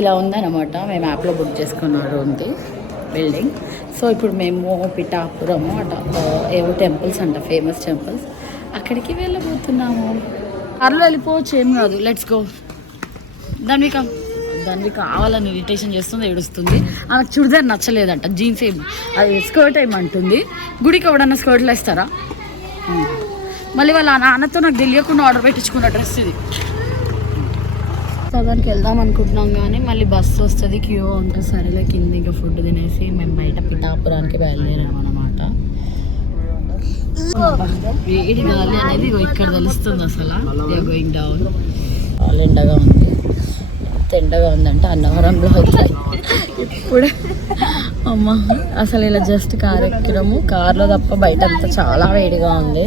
ఇలా ఉందన్నమాట. మేము యాప్లో బుక్ చేసుకున్న రూమ్ది బిల్డింగ్. సో ఇప్పుడు మేము పిఠాపురము ఏవో టెంపుల్స్ అంట, ఫేమస్ టెంపుల్స్, అక్కడికి వెళ్ళబోతున్నాము. కార్లో వెళ్ళిపోవచ్చు, ఏం కాదు. Let's go. దానికి కావాలని ఇరిటేషన్ చేస్తుంది, ఏడుస్తుంది. ఆమెకు చుడిదార్ నచ్చలేదంట, జీన్స్ అది స్కర్ట్ ఏమంటుంది. గుడికి ఎవడన్నా స్కర్ట్లు వేస్తారా? మళ్ళీ వాళ్ళ నాన్నతో నాకు తెలియకుండా ఆర్డర్ పెట్టించుకున్న డ్రెస్ ఇది. దానికి వెళ్దాం అనుకుంటున్నాం కానీ మళ్ళీ బస్సు వస్తుంది, క్యూ ఉంటుంది. సరేలే కింద ఇంకా ఫుడ్ తినేసి మేము బయట పిఠాపురానికి బయలుదేరాము అనమాట. వేడి గాలి అనేది ఇక్కడ తెలుస్తుంది అసలు. Going down. చాలా ఎండగా ఉంది. ఎంత ఎండగా ఉందంటే అన్నవరంలో అవుతాయి ఇప్పుడు. అమ్మ అసలు ఇలా జస్ట్ కార్ ఎక్కడము, కార్లో తప్ప బయట అంతా చాలా వేడిగా ఉంది.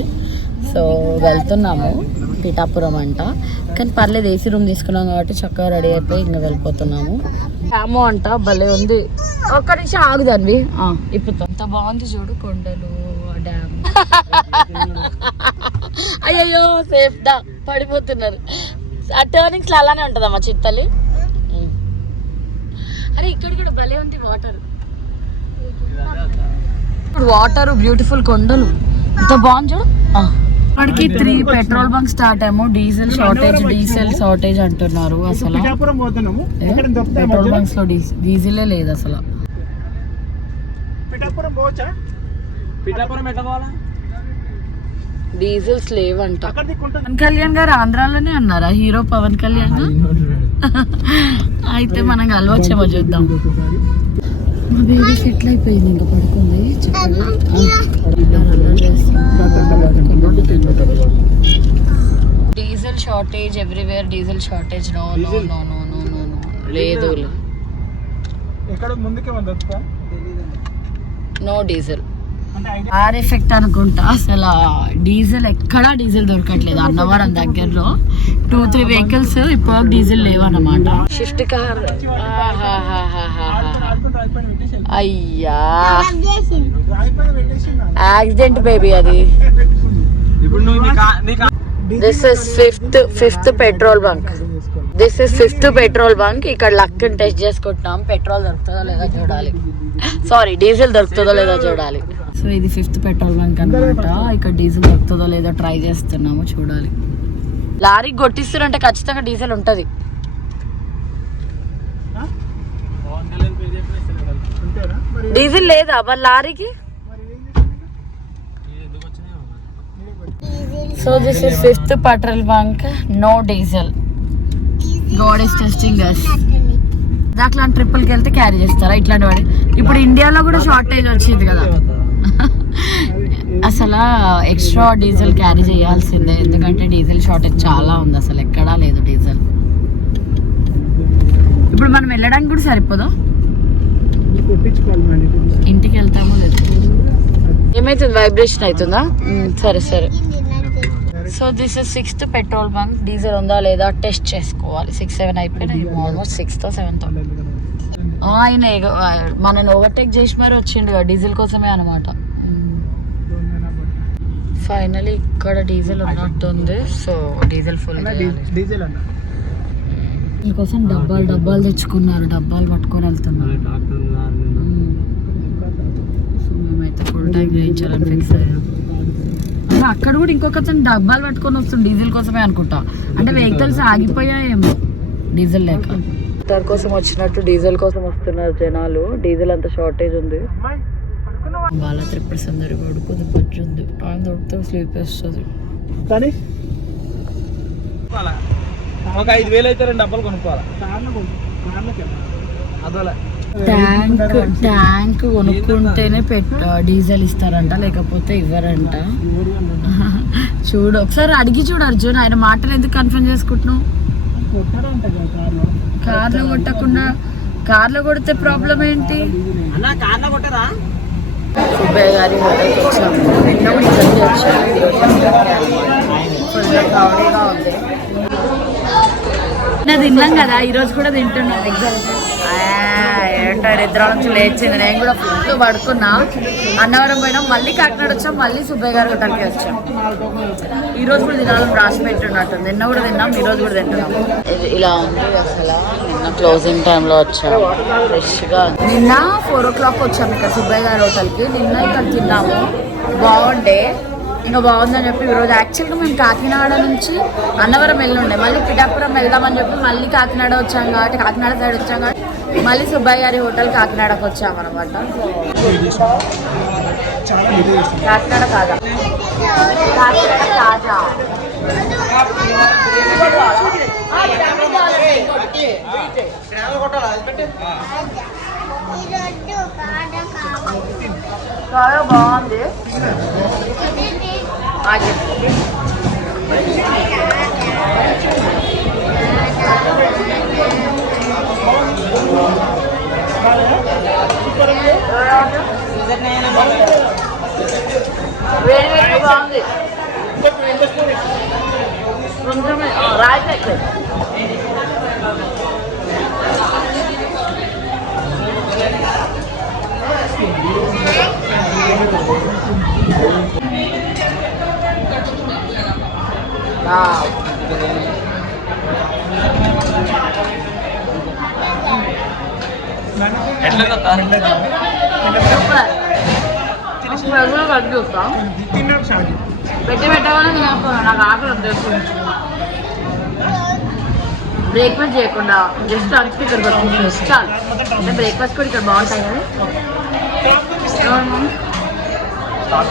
సో వెళ్తున్నాము పిఠాపురం అంట, కానీ పర్లేదు ఏసీ రూమ్ తీసుకున్నాం కాబట్టి చక్కగా రెడీ అయిపోయి ఇంకా వెళ్ళిపోతున్నాము. డ్యామో అంట, భలే ఉంది. ఒక్క నిమిషం ఆగుదాన్వి ఇప్పుడు. ఎంత బాగుంది చూడు, కొండలు, డ్యామ్. అయ్యయ్యో సేఫ్ డా, పడిపోతున్నారు. ఆ టర్నింగ్స్ అలానే ఉంటుందమ్మా చిత్తలి. అరే ఇక్కడ కూడా భలే ఉంది వాటర్. వాటర్ బ్యూటిఫుల్, కొండలు ఎంత బాగుంది చూడు. ఇప్పటికి 3 పెట్రోల్ బంక్ స్టార్ట్ ఏమో. డీజిల్ షార్టేజ్ అంటున్నారు. అసలు పెట్రోల్ బంక్స్ లో డీజిలే లేదు అసలు. డీజిల్స్ లేవంట. పవన్ కళ్యాణ్ గారు ఆంధ్రాలోనే అన్నారా? హీరో పవన్ కళ్యాణ్. అయితే మనం కలవచ్చేమో, చూద్దాం. మా బేబీ సెటిల్ అయిపోయింది, ఇంకా పడుకుంది. Diesel shortage everywhere, diesel shortage. No no no no no no no లేదు, నో డీజిల్. ఆర్ ఎఫెక్ట్ అనుకుంటా. అసలు డీజిల్ ఎక్కడా డీజిల్ దొరకట్లేదు అన్నవరం దగ్గరలో. 2-3 వెహికల్స్ ఇప్పుడు డీజిల్ లేవన్నమాట. Shift car. అయ్యా యాక్సిడెంట్ బేబీ అది. This is fifth petrol bunk. ఇక్కడ లక్ టెస్ట్ చేసుకుంటున్నాం. పెట్రోల్ దొరుకుతుందో లేదో చూడాలి. సారీ, డీజిల్ దొరుకుతుందో లేదో చూడాలి. సో ఇది 5th పెట్రోల్ బంక్ అనమాట. ఇక్కడ డీజిల్ దొరుకుతుందో లేదో ట్రై చేస్తున్నాము, చూడాలి. లారీకి కొట్టిస్తారంటే ఖచ్చితంగా డీజిల్ ఉంటుంది. డీజిల్ లేదా మరి లారీకి? So this is 5th petrol bunk, no diesel. God is testing us. అట్లాంటి ట్రిప్పులకి వెళ్తే క్యారీ చేస్తారా ఇట్లాంటి వాడి? ఇప్పుడు ఇండియాలో కూడా షార్టేజ్ వచ్చింది కదా. అసలు ఎక్స్ట్రా డీజిల్ క్యారీ చేయాల్సిందే, ఎందుకంటే డీజిల్ షార్టేజ్ చాలా ఉంది. అసలు ఎక్కడా లేదు డీజిల్. ఇప్పుడు మనం వెళ్ళడానికి కూడా సరిపోదు. ఇంటికి వెళ్తామో లేదు. ఏమైతుంది? వైబ్రేషన్ అవుతుందా? సరే సరే. So this is 6th petrol bunk. Diesel ఉందా లేదా టెస్ట్ చేసుకోవాలి. 6-7 అయిపోయినాయి, ఆల్మోస్ట్ 6th or 7th. ఆయన మనని ఓవర్టేక్ చేసి మరి వచ్చిండు కదా డీజిల్ కోసమే అనమాట. ఫైనలీ ఇక్కడ డీజిల్ ఉన్నట్టుంది. సో డీజిల్ ఫుల్ దీనికోసం డబ్బాలు తెచ్చుకున్నారు. డబ్బాలు పట్టుకొని వెళ్తున్నారు. సో మేమైతే ఫుల్ టైం చేయించాలని ఫిక్స్ అయ్యాం. అక్కడ కూడా ఇంకొక అతను డబ్బాలు పట్టుకొని వస్తుంది డీజిల్ కోసమే అనుకుంటా. అంటే వెహికల్స్ ఆగిపోయాయేమో డీజిల్ లేక. టార్ కోసం వచ్చినట్టు డీజిల్ కోసం వస్తున్నారు జనాలు. డీజిల్ అంత షార్టేజ్ ఉంది. వాళ్ళ త్రిపుడు సందరి పడుకుంది, పచ్చుంది. ఆయన దొరికితే స్లీప్ వేస్తుంది. ట్యాంక్ కొనుక్కుంటేనే డీజిల్ ఇస్తారంట, లేకపోతే ఇవ్వరంట. చూడు ఒకసారి అడిగి చూడు అర్జున్. ఆయన మాటలు ఎందుకు కన్ఫర్మ్ చేసుకుంటున్నావు? కార్లో కొట్టకుండా కార్లో కొడితే ప్రాబ్లం ఏంటి? సుబ్బయ్య గారి హోటల్కి వచ్చాము. నిన్న కూడా జల్దీ వచ్చాము. ఫుల్ క్రౌడీగా ఉంది. నిన్న తిన్నాం కదా, ఈరోజు కూడా తింటున్నాం. ఏంటో నిద్ర నుంచి లేచింది. నేను కూడా ఫుల్ పడుకున్నా. అన్నవరం పోయినాం, మళ్ళీ కాకినాడ వచ్చాం, మళ్ళీ సుబ్బయ్య గారి హోటల్కి వచ్చాం. ఈరోజు కూడా తినాలని రాసి పెట్టున్నట్టుంది. నిన్న కూడా తిన్నాం, ఈరోజు కూడా తింటున్నాం. ఇలా ఉంది అసలు. నిన్న క్లోజింగ్ టైంలో వచ్చాము, ఫ్రెష్గా. నిన్న 4 o'clock వచ్చాము ఇక్కడ సుబ్బయ్య గారి హోటల్కి. నిన్న ఇక్కడ తిన్నాము, బాగుండే. ఇంకా బాగుందని చెప్పి ఈరోజు యాక్చువల్గా మేము కాకినాడ నుంచి అన్నవరం వెళ్ళుండే, మళ్ళీ పిఠాపురం వెళ్దామని చెప్పి మళ్ళీ కాకినాడ వచ్చాం కాబట్టి, కాకినాడ సైడ్ వచ్చాం కాబట్టి మళ్ళీ సుబ్బయ్య గారి హోటల్ కాకినాడకు వచ్చామన్నమాట. కాకినాడ కాదా, కాకినాడ కాజా. చాలా బాగుంది. వేడి వేడి బాగుంది. రాయితే పెట్టి పెట్టగానే తినకపోయినా నాకు ఆకలి వద్దు. బ్రేక్ఫాస్ట్ చేయకుండా జస్ట్ లంచ్కి ఇక్కడ పడుతుంది చాలు. అంటే బ్రేక్ఫాస్ట్ కూడా ఇక్కడ బాగుంటాయి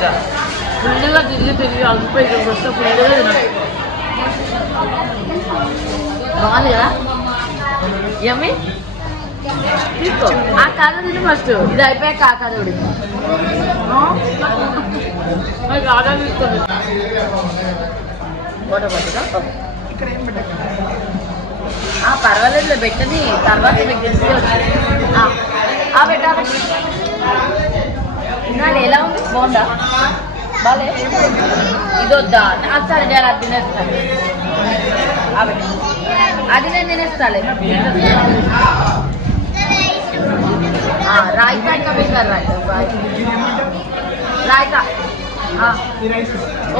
కదా. ఫుల్గా తిరిగి అలసిపోయి ఇక్కడికి వస్తే ఫుల్గా తినచ్చు. బాగుంది కదా, యమ్మీ. తీసుకో ఆ కాదా తిని ఫస్ట్, ఇది అయిపోయాక ఆ కాదా ఉడి కాదా తీసుకోండి. ఫోటో పట్టుగా పర్వాలేదు పెట్టని, తర్వాత మీకు తీసుకెళ్ళి పెట్టాలి. తినాలి. ఎలా ఉంది, బాగుందా? బాలే ఇది వద్దా? సరే నేను అది తినేస్తాను, అది నేను తినేస్తాలే. రాయితా ఇంకా పెట్టారు, రాయితా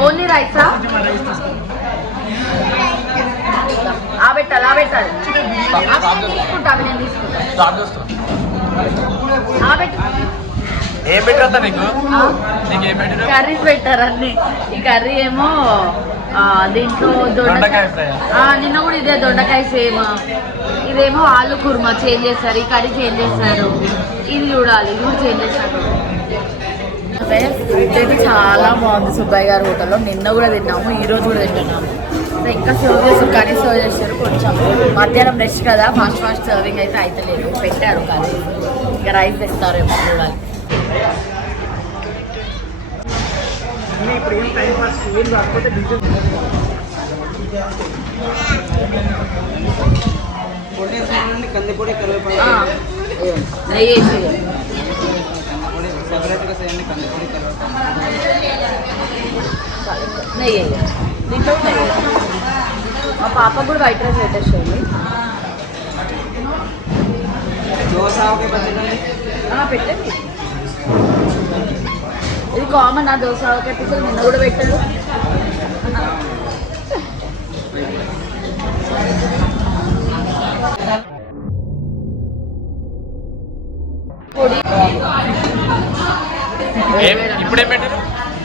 ఓన్లీ రైసా? పెట్టాలి తీసుకుంటా, అవి నేను తీసుకుంటాను. కర్రీస్ పెట్టారు అన్ని. ఈ కర్రీ ఏమో దీంట్లో దొండకాయ, నిన్న కూడా ఇదే దొండకాయ సేమ్. ఇదేమో ఆలు కుర్మా చేంజ్ చేస్తారు, ఈ కర్రీ చేంజ్ చేస్తారు. ఇది చూడాలి, ఇది కూడా చేంజ్ చేస్తారు. ఫుడ్ అయితే చాలా బాగుంది సుబ్బయ్య గారి హోటల్లో. నిన్న కూడా తిన్నాము, ఈరోజు కూడా తింటున్నాము. ఇంకా సర్వ్ చేస్తారు, కర్రీ సర్వ్ చేస్తారు. కొంచెం మధ్యాహ్నం రెస్ట్ కదా, ఫాస్ట్ సర్వింగ్ అయితే అయితలేదు. పెట్టారు కర్రీ, ఇంకా రైస్ తెస్తారేమో చూడాలి. నెయ్యి వేసి నెయ్యి దీంట్లో నెయ్యి. మా పాప కూడా వైట్ రైస్ పెట్టేసేయండి. పెట్టండి, ఇది కామన్. ఆ దోశ పిక్కలు నిన్న కూడా పెట్టారు.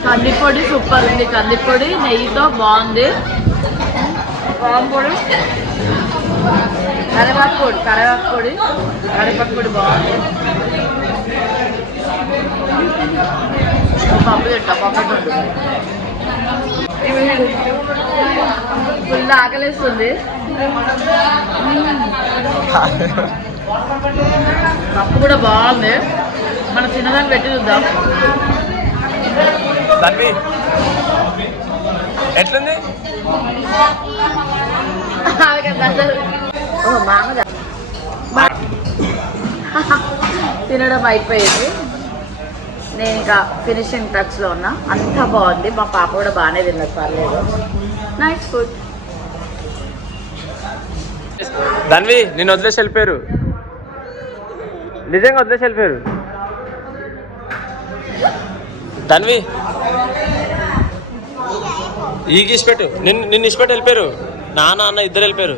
కందిపొడి సూపర్ ఉంది. కందిపొడి నెయ్యితో బాగుంది. పొడి, కరివేపాకు పొడి బాగుంది. పప్పు తింటా, పప్పు ఫుల్ ఆకలిస్తుంది. పప్పు కూడా బాగుంది. మనం తినదాన్ని పెట్టి చూద్దాం. ఎట్లుంది? మామదా తినడం అయిపోయింది. నేను ఇంకా ఫినిషింగ్ టచ్లో ఉన్నా. అంతా బాగుంది. మా పాప కూడా బాగానే తిన్నది, పర్లేదు. Nice food. ధన్వి నిన్ను వదిలేసి వెళ్ళిపోయారు, నిజంగా వదిలేసి వెళ్ళిపోయారు. ధన్వి ఈకి ఇచ్చిపెట్టు, నిన్ను ఇచ్చిపెట్టి వెళ్ళిపోయారు. నాన్న అన్న ఇద్దరు వెళ్ళిపోయారు.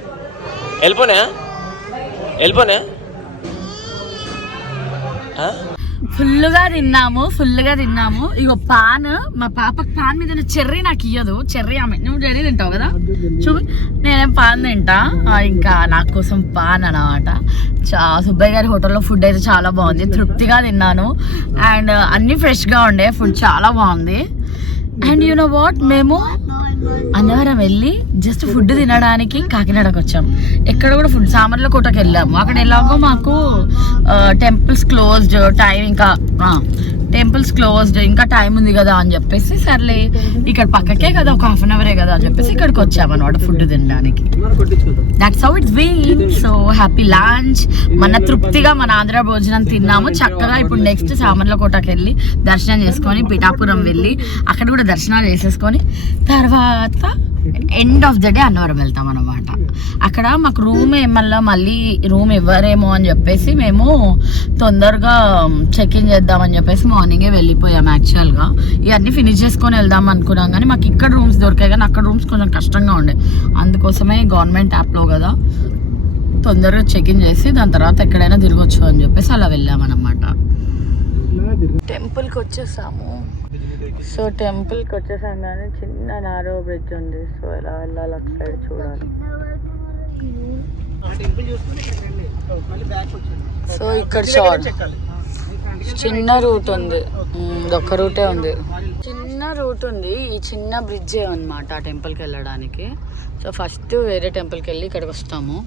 వెళ్ళిపోనా ఫుల్గా తిన్నాము. ఇగో పాన్, మా పాపకి పాన్ మీద చెర్రీ నాకు ఇయ్యదు. చెర్రీ ఆమె, నువ్వు చెర్రీ తింటావు కదా, చూపి. నేనేం పాన్ తింటా. ఇంకా నాకు కోసం పాన్ అన్నమాట. సుబ్బయ్య గారి హోటల్లో ఫుడ్ అయితే చాలా బాగుంది, తృప్తిగా తిన్నాను. అండ్ అన్నీ ఫ్రెష్గా ఉండే, ఫుడ్ చాలా బాగుంది. అండ్ యు నో వాట్, మేము అన్నవరం వెళ్ళి జస్ట్ ఫుడ్ తినడానికి కాకినాడకు వచ్చాం. ఎక్కడ కూడా ఫుడ్, సామర్లకోటకి వెళ్ళాము. అక్కడ ఎలాగో మాకు టెంపుల్స్ క్లోజ్డ్, టైం ఇంకా టైం ఉంది కదా అని చెప్పేసి, సర్లే ఇక్కడ పక్కకే కదా, ఒక హాఫ్ అన్ అవరే కదా అని చెప్పేసి ఇక్కడికి వచ్చామన్నమాట ఫుడ్ తినడానికి. That's how it's been. So happy lunch. మన తృప్తిగా మన ఆంధ్ర భోజనం తిన్నాము చక్కగా. ఇప్పుడు నెక్స్ట్ సామర్లకోటకి వెళ్ళి దర్శనం చేసుకొని పిఠాపురం వెళ్ళి అక్కడ కూడా దర్శనాలు చేసేసుకొని తర్వాత end of the day Annavaram వెళ్తాం అనమాట. అక్కడ మాకు మళ్ళీ రూమ్ ఇవ్వరేమో అని చెప్పేసి మేము తొందరగా చెక్ ఇన్ చేద్దామని చెప్పేసి మార్నింగే వెళ్ళిపోయాం. యాక్చువల్గా ఇవన్నీ ఫినిష్ చేసుకొని వెళ్దాం అనుకున్నాం, కానీ మాకు ఇక్కడ రూమ్స్ దొరికాయి, కానీ అక్కడ రూమ్స్ కొంచెం కష్టంగా ఉండే. అందుకోసమే గవర్నమెంట్ యాప్లో కదా తొందరగా చెక్ ఇన్ చేసి దాని తర్వాత ఎక్కడైనా తిరగొచ్చు అని చెప్పేసి అలా వెళ్ళామన్నమాట. టెంపుల్కి వచ్చేసాము. సో టెంపుల్కి వచ్చేసాం, కానీ చిన్న నారో బ్రిడ్జ్ ఉంది. సో ఎలా వెళ్ళాలి అటు సైడ్ చూడాలి. సో ఇక్కడ చిన్న రూట్ ఉంది, ఒక్క రూటే ఉంది, చిన్న రూట్ ఉంది. ఈ చిన్న బ్రిడ్జే అనమాట ఆ టెంపుల్కి వెళ్ళడానికి. సో ఫస్ట్ వేరే టెంపుల్కి వెళ్ళి ఇక్కడికి వస్తాము.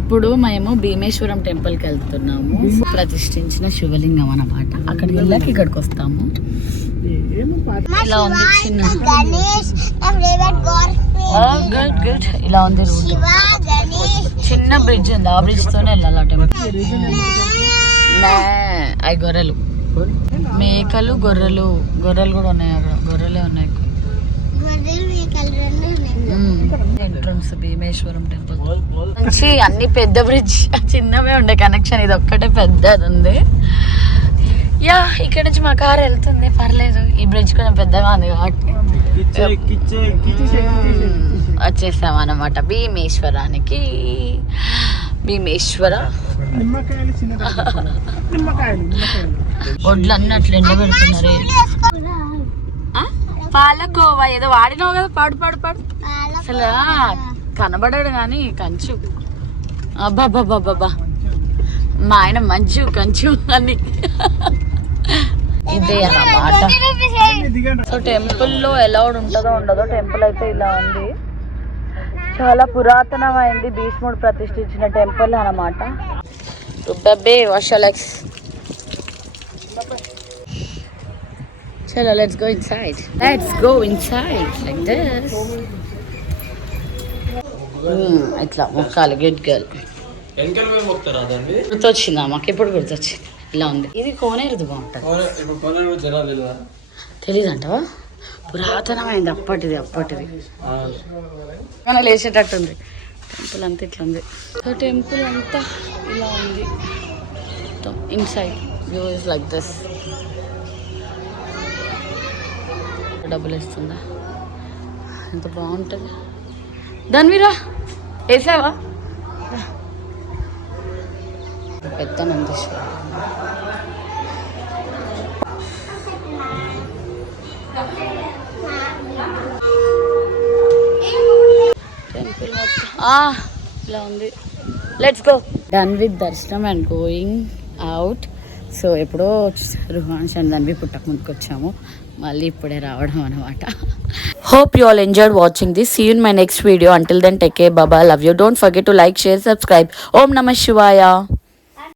ఇప్పుడు మేము భీమేశ్వరం టెంపుల్కి వెళ్తున్నాము. ప్రతిష్ఠించిన శివలింగం అన్నమాట. అక్కడికి వెళ్ళాక ఇక్కడికి వస్తాము. ఇలా ఉంది చిన్న, గుడ్. ఇలా ఉంది రూట్. చిన్న బ్రిడ్జ్ ఉంది, ఆ బ్రిడ్జ్ తోనే వెళ్ళాలి ఆ టెంపుల్. అవి గొర్రెలు, మేకలు, గొర్రెలు కూడా ఉన్నాయి. అక్కడ గొర్రెలే ఉన్నాయి. ఎంట్రన్స్ భీమేశ్వరం టెంపుల్ నుంచి అన్ని పెద్ద బ్రిడ్జ్, చిన్నవే ఉండే కనెక్షన్. ఇది ఒక్కటే పెద్దది ఉంది. యా, ఇక్కడ నుంచి మా కారు వెళ్తుంది, పర్లేదు. ఈ బ్రిడ్జ్ కొంచెం పెద్దగా ఉంది కాబట్టి వచ్చేసాం అన్నమాట భీమేశ్వరానికి. భీమేశ్వర ఒడ్లు అన్నీ అట్లా ఎండ పెడుతున్నారు. పాలకోవా ఏదో వాడినావు కదా, పాడు అసలు కనబడాడు కానీ కంచు. అబ్బాబ్బాబ్బా, మా ఆయన మంచు కంచు అని. ఇదే అన్నమాట. సో టెంపుల్లో ఎలా ఉంటుందో ఉండదో, టెంపుల్ అయితే ఇలా ఉంది. చాలా పురాతనమైంది, భీష్ముడు ప్రతిష్ఠించిన టెంపుల్ అన్నమాట. రుబ్బబ్బే వర్షలెక్స్. చలో let's go inside like this. ఇట్లా మొక్కాలి. Good girl. గుర్తొచ్చిందా మాకు? ఎప్పుడు గుర్తొచ్చింది. ఇలా ఉంది. ఇది కోనేరుది, బాగుంటుంది. తెలీదంటావా? పురాతనమైంది, అప్పటిది కానీ లేచేటట్టుంది. టెంపుల్ అంతా ఇట్లా ఉంది. సో టెంపుల్ అంతా ఇలా ఉంది. Inside view is like this. డబ్బులు వేస్తుందా? ఎంత బాగుంటుంది. ధన్వీరా వేసావా? పెద్ద నందీశ్వర. టెంపుల్ ఇలా ఉంది. Let's go. డన్ విత్ దర్శనం అండ్ గోయింగ్ అవుట్. సో ఎప్పుడో రుహాన్స్ అండ్ ధన్వి పుట్టక ముందుకు వచ్చాము, మళ్ళీ ఇప్పుడే రావడం అనమాట. Hope you all enjoyed watching this. See you in my next video. Until then, take care. Bye bye. Love you. Don't forget to like, share, subscribe. Om Namah Shivaya.